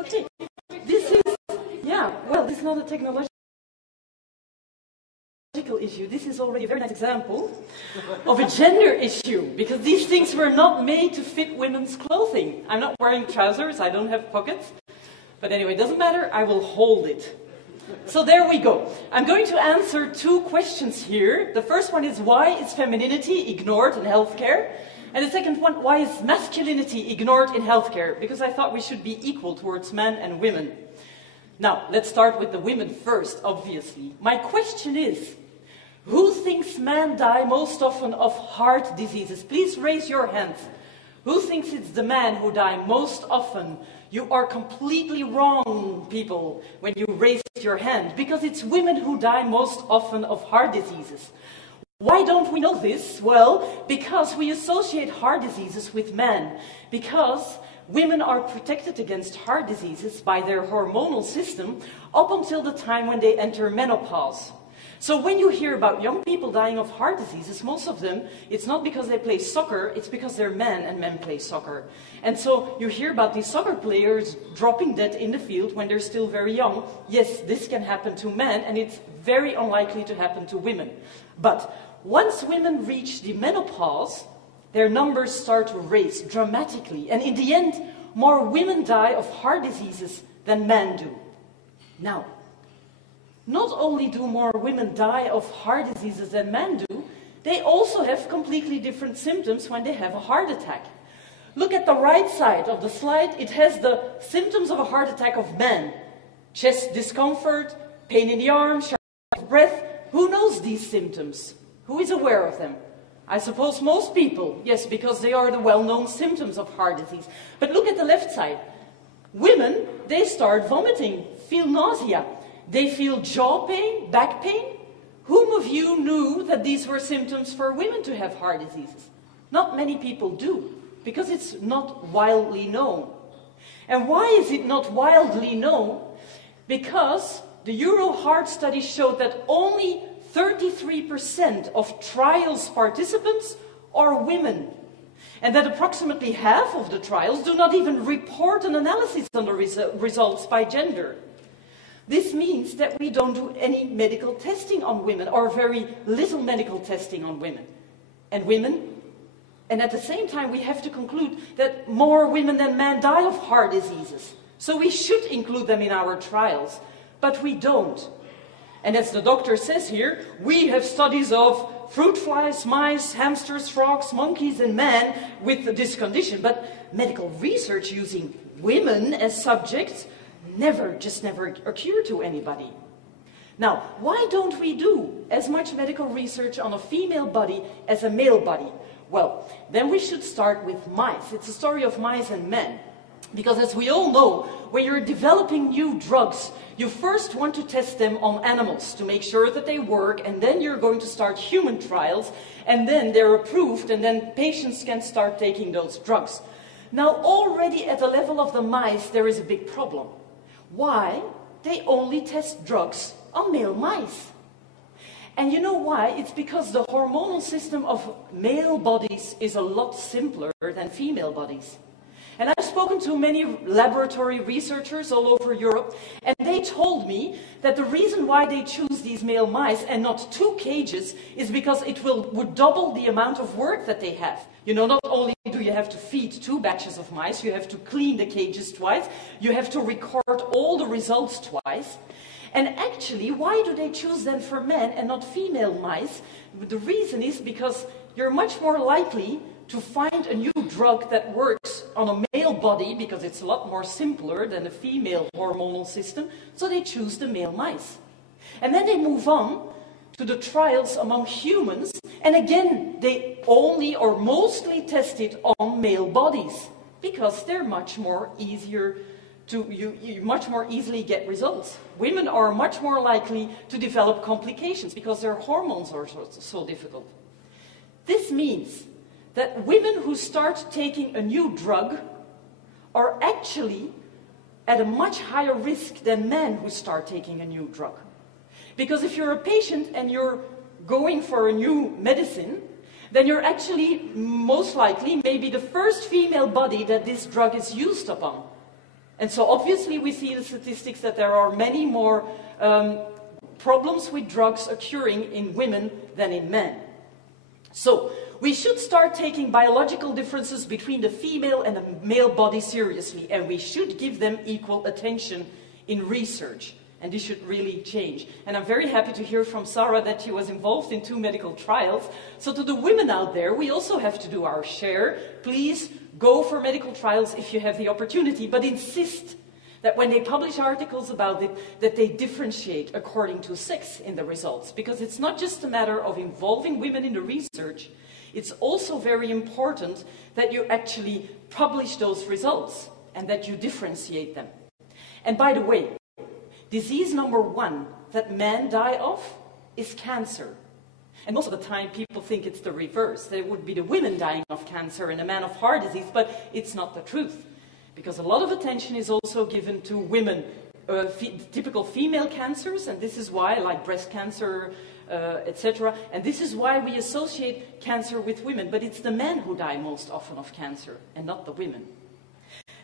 Okay, this is, yeah, well, this is not a technological issue. This is already a very nice example of a gender issue, because these things were not made to fit women's clothing. I'm not wearing trousers, I don't have pockets. But anyway, it doesn't matter, I will hold it. So there we go. I'm going to answer two questions here. The first one is, why is femininity ignored in healthcare? And the second one, why is masculinity ignored in healthcare? Because I thought we should be equal towards men and women. Now, let's start with the women first, obviously. My question is, who thinks men die most often of heart diseases? Please raise your hands. Who thinks it's the men who die most often? You are completely wrong, people, when you raise your hand, because it's women who die most often of heart diseases. Why don't we know this? Well, because we associate heart diseases with men. Because women are protected against heart diseases by their hormonal system up until the time when they enter menopause. So when you hear about young people dying of heart diseases, most of them, it's not because they play soccer, it's because they're men and men play soccer. And so you hear about these soccer players dropping dead in the field when they're still very young. Yes, this can happen to men, and it's very unlikely to happen to women. But once women reach the menopause, their numbers start to rise dramatically. And in the end, more women die of heart diseases than men do. Now, not only do more women die of heart diseases than men do, they also have completely different symptoms when they have a heart attack. Look at the right side of the slide. It has the symptoms of a heart attack of men. Chest discomfort, pain in the arm, shortness of breath. Who knows these symptoms? Who is aware of them? I suppose most people, yes, because they are the well-known symptoms of heart disease. But look at the left side. Women, they start vomiting, feel nausea. They feel jaw pain, back pain. Whom of you knew that these were symptoms for women to have heart diseases? Not many people do, because it's not widely known. And why is it not widely known? Because the Euro Heart study showed that only 33% of trials participants are women. And that approximately half of the trials do not even report an analysis on the results by gender. This means that we don't do any medical testing on women, or very little medical testing on women. And at the same time, we have to conclude that more women than men die of heart diseases. So we should include them in our trials, but we don't. And as the doctor says here, we have studies of fruit flies, mice, hamsters, frogs, monkeys, and men with this condition. But medical research using women as subjects never occurred to anybody. Now, why don't we do as much medical research on a female body as a male body? Well, then we should start with mice. It's a story of mice and men. Because as we all know, when you're developing new drugs, you first want to test them on animals to make sure that they work, and then you're going to start human trials, and then they're approved, and then patients can start taking those drugs. Now, already at the level of the mice, there is a big problem. Why? They only test drugs on male mice. And you know why? It's because the hormonal system of male bodies is a lot simpler than female bodies. And I've spoken to many laboratory researchers all over Europe, and they told me that the reason why they choose these male mice and not 2 cages is because it would double the amount of work that they have. You know, not only do you have to feed 2 batches of mice, you have to clean the cages twice, you have to record all the results twice. And actually, why do they choose then for men and not female mice? The reason is because you're much more likely to find a new drug that works on a male body, because it's a lot more simpler than a female hormonal system, so they choose the male mice. And then they move on to the trials among humans, and again, they only or mostly test it on male bodies, because they're much more easier to, you much more easily get results. Women are much more likely to develop complications, because their hormones are so difficult. This means that women who start taking a new drug are actually at a much higher risk than men who start taking a new drug. Because if you're a patient and you're going for a new medicine, then you're actually most likely maybe the first female body that this drug is used upon. And so obviously we see in the statistics that there are many more problems with drugs occurring in women than in men. So we should start taking biological differences between the female and the male body seriously, and we should give them equal attention in research. And this should really change. And I'm very happy to hear from Sarah that she was involved in 2 medical trials. So to the women out there, we also have to do our share. Please go for medical trials if you have the opportunity, but insist that when they publish articles about it, that they differentiate according to sex in the results. Because it's not just a matter of involving women in the research, it's also very important that you actually publish those results and that you differentiate them. And by the way, disease number 1 that men die of is cancer. And most of the time people think it's the reverse. There would be the women dying of cancer and a man of heart disease, but it's not the truth. Because a lot of attention is also given to women, typical female cancers, and this is why, like breast cancer, etc. And this is why we associate cancer with women. But it's the men who die most often of cancer, and not the women.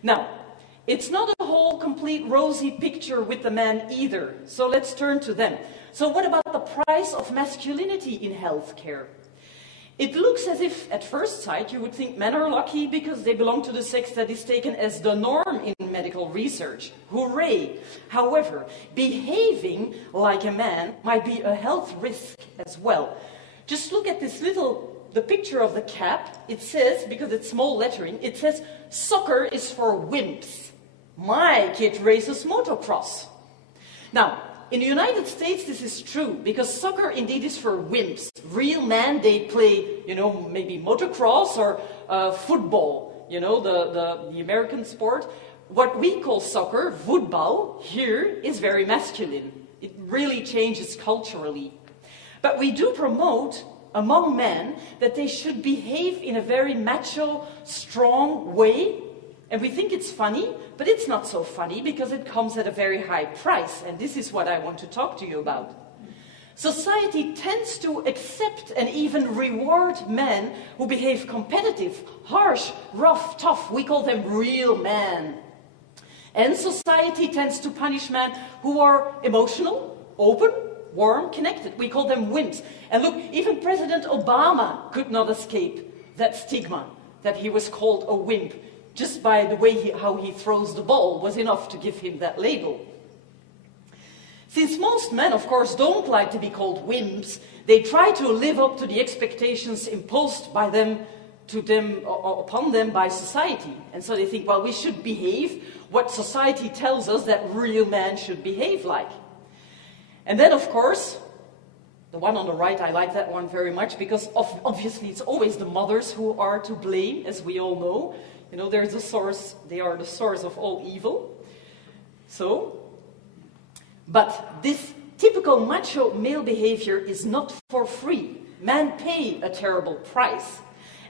Now, it's not a whole complete rosy picture with the men either. So let's turn to them. So what about the price of masculinity in healthcare? It looks as if, at first sight, you would think men are lucky because they belong to the sex that is taken as the norm in medical research. Hooray! However, behaving like a man might be a health risk as well. Just look at this the picture of the cap. It says, because it's small lettering, it says, soccer is for wimps. My kid races motocross. Now, in the United States, this is true, because soccer indeed is for wimps. Real men, they play, maybe motocross or football, the American sport. What we call soccer, voetbal, here is very masculine. It really changes culturally. But we do promote among men that they should behave in a very macho, strong way. And we think it's funny, but it's not so funny because it comes at a very high price. And this is what I want to talk to you about. Society tends to accept and even reward men who behave competitive, harsh, rough, tough. We call them real men. And society tends to punish men who are emotional, open, warm, connected. We call them wimps. And look, even President Obama could not escape that stigma, that he was called a wimp. Just by the way how he throws the ball was enough to give him that label. Since most men, of course, don't like to be called wimps, they try to live up to the expectations imposed by them, upon them by society. And so they think, well, we should behave what society tells us that real men should behave like. And then, of course, the one on the right, I like that one very much, because obviously it's always the mothers who are to blame, as we all know. There's a source, they are the source of all evil. But this typical macho male behavior is not for free. Men pay a terrible price.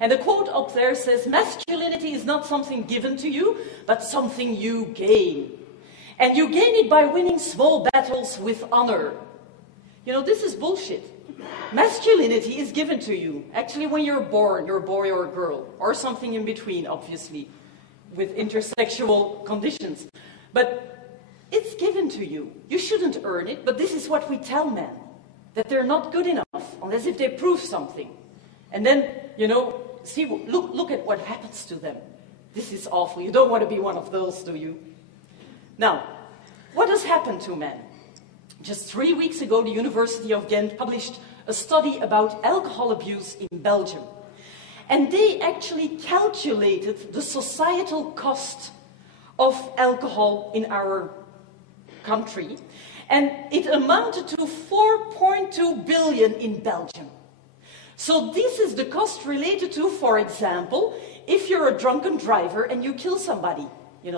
And the quote up there says, masculinity is not something given to you, but something you gain. And you gain it by winning small battles with honor. This is bullshit. Masculinity is given to you. Actually, when you're born, you're a boy or a girl, or something in between, obviously, with intersexual conditions. But it's given to you. You shouldn't earn it, but this is what we tell men, that they're not good enough, unless if they prove something. And then, look at what happens to them. This is awful. You don't want to be one of those, do you? Now, what has happened to men? Just 3 weeks ago, the University of Ghent published a study about alcohol abuse in Belgium. And they actually calculated the societal cost of alcohol in our country. And it amounted to 4.2 billion in Belgium. So this is the cost related to, for example, if you're a drunken driver and you kill somebody.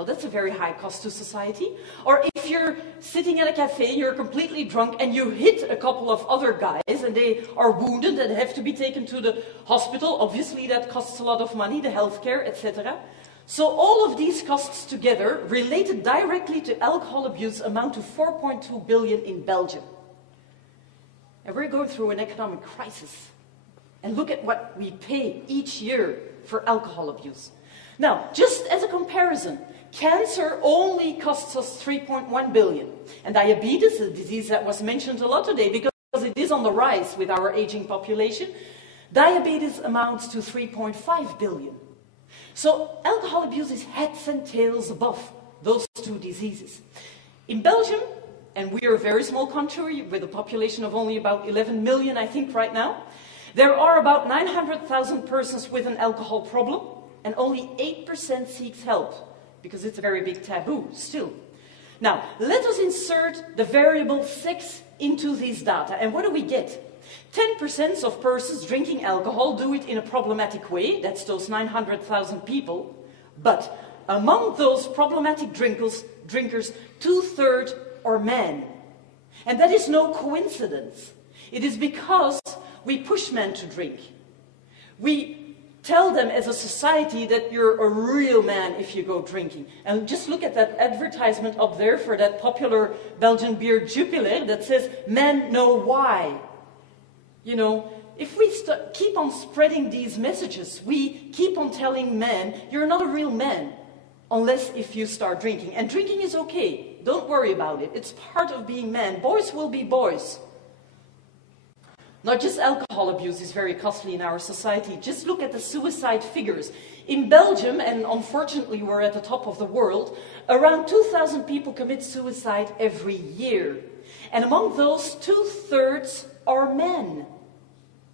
That's a very high cost to society. Or if you're sitting at a cafe, you're completely drunk, and you hit a couple of other guys, and they are wounded and have to be taken to the hospital. Obviously, that costs a lot of money, the healthcare, etc. So all of these costs together, related directly to alcohol abuse, amount to 4.2 billion in Belgium. And we're going through an economic crisis. And look at what we pay each year for alcohol abuse. Now, just as a comparison, cancer only costs us 3.1 billion. And diabetes, a disease that was mentioned a lot today because it is on the rise with our aging population, diabetes amounts to 3.5 billion. So alcohol abuse is heads and tails above those two diseases. In Belgium, and we are a very small country with a population of only about 11 million, I think, right now, there are about 900,000 persons with an alcohol problem, and only 8% seeks help, because it's a very big taboo still. Now, let us insert the variable sex into these data, and what do we get? 10% of persons drinking alcohol do it in a problematic way, that's those 900,000 people, but among those problematic drinkers, 2/3 are men. And that is no coincidence. It is because we push men to drink. We tell them as a society that you're a real man if you go drinking. And just look at that advertisement up there for that popular Belgian beer Jupiler that says, men know why. You know, if we keep on spreading these messages, we keep on telling men, you're not a real man, unless if you start drinking. And drinking is okay. Don't worry about it. It's part of being man. Boys will be boys. Not just alcohol abuse is very costly in our society. Just look at the suicide figures. In Belgium, and unfortunately we're at the top of the world, around 2,000 people commit suicide every year. And among those, 2/3 are men.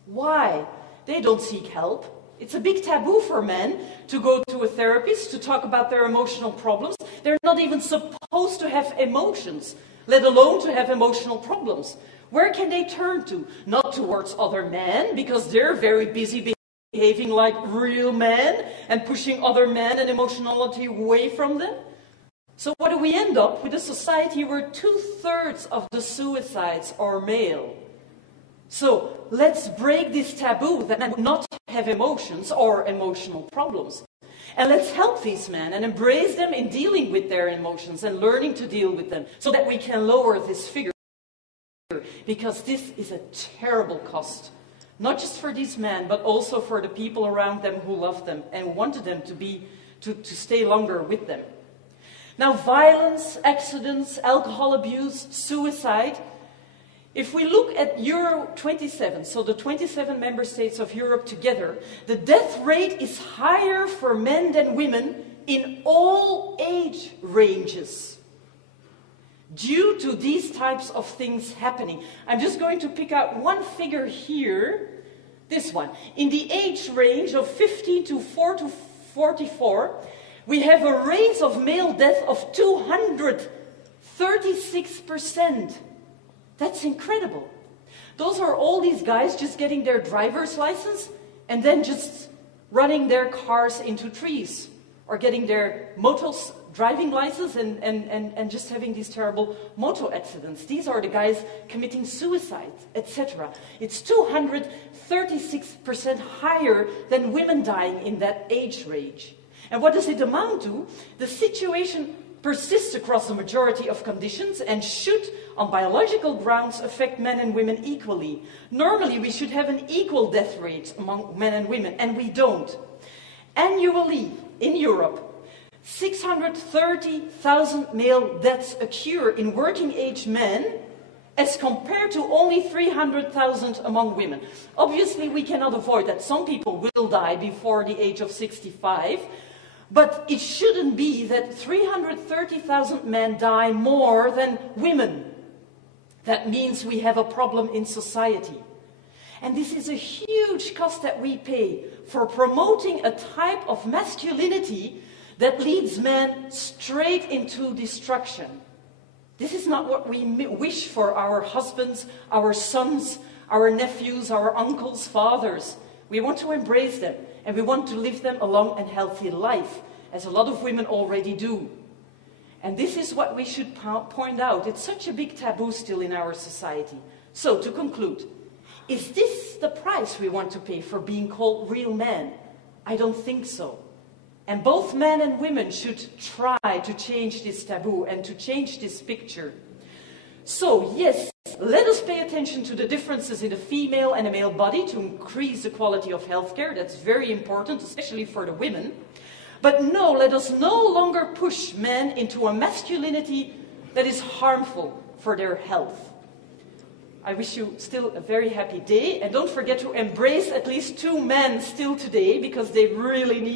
Why? They don't seek help. It's a big taboo for men to go to a therapist to talk about their emotional problems. They're not even supposed to have emotions, let alone to have emotional problems. Where can they turn to? Not towards other men, because they're very busy behaving like real men and pushing other men and emotionality away from them. So what do we end up with? A society where 2/3 of the suicides are male. So let's break this taboo that men would not have emotions or emotional problems. And let's help these men and embrace them in dealing with their emotions and learning to deal with them so that we can lower this figure. Because this is a terrible cost, not just for these men, but also for the people around them who love them and wanted them to stay longer with them. Now, violence, accidents, alcohol abuse, suicide. If we look at Euro 27, so the 27 member states of Europe together, the death rate is higher for men than women in all age ranges, due to these types of things happening. I'm just going to pick out one figure here, this one. In the age range of 15 to 44, we have a rate of male death of 236%. That's incredible. Those are all these guys just getting their driver's license and then just running their cars into trees, or getting their driving license and just having these terrible moto accidents. These are the guys committing suicide, etc. It's 236% higher than women dying in that age range. And what does it amount to? The situation persists across the majority of conditions and should, on biological grounds, affect men and women equally. Normally, we should have an equal death rate among men and women, and we don't. Annually, in Europe, 630,000 male deaths occur in working-age men, as compared to only 300,000 among women. Obviously, we cannot avoid that. Some people will die before the age of 65, but it shouldn't be that 330,000 men die more than women. That means we have a problem in society. And this is a huge cost that we pay for promoting a type of masculinity that leads men straight into destruction. This is not what we wish for our husbands, our sons, our nephews, our uncles, fathers. We want to embrace them, and we want to live them a long and healthy life, as a lot of women already do. And this is what we should point out. It's such a big taboo still in our society. So, to conclude, is this the price we want to pay for being called real men? I don't think so. And both men and women should try to change this taboo and to change this picture. So, yes, let us pay attention to the differences in a female and a male body to increase the quality of healthcare. That's very important, especially for the women. But no, let us no longer push men into a masculinity that is harmful for their health. I wish you still a very happy day, and don't forget to embrace at least 2 men still today, because they really need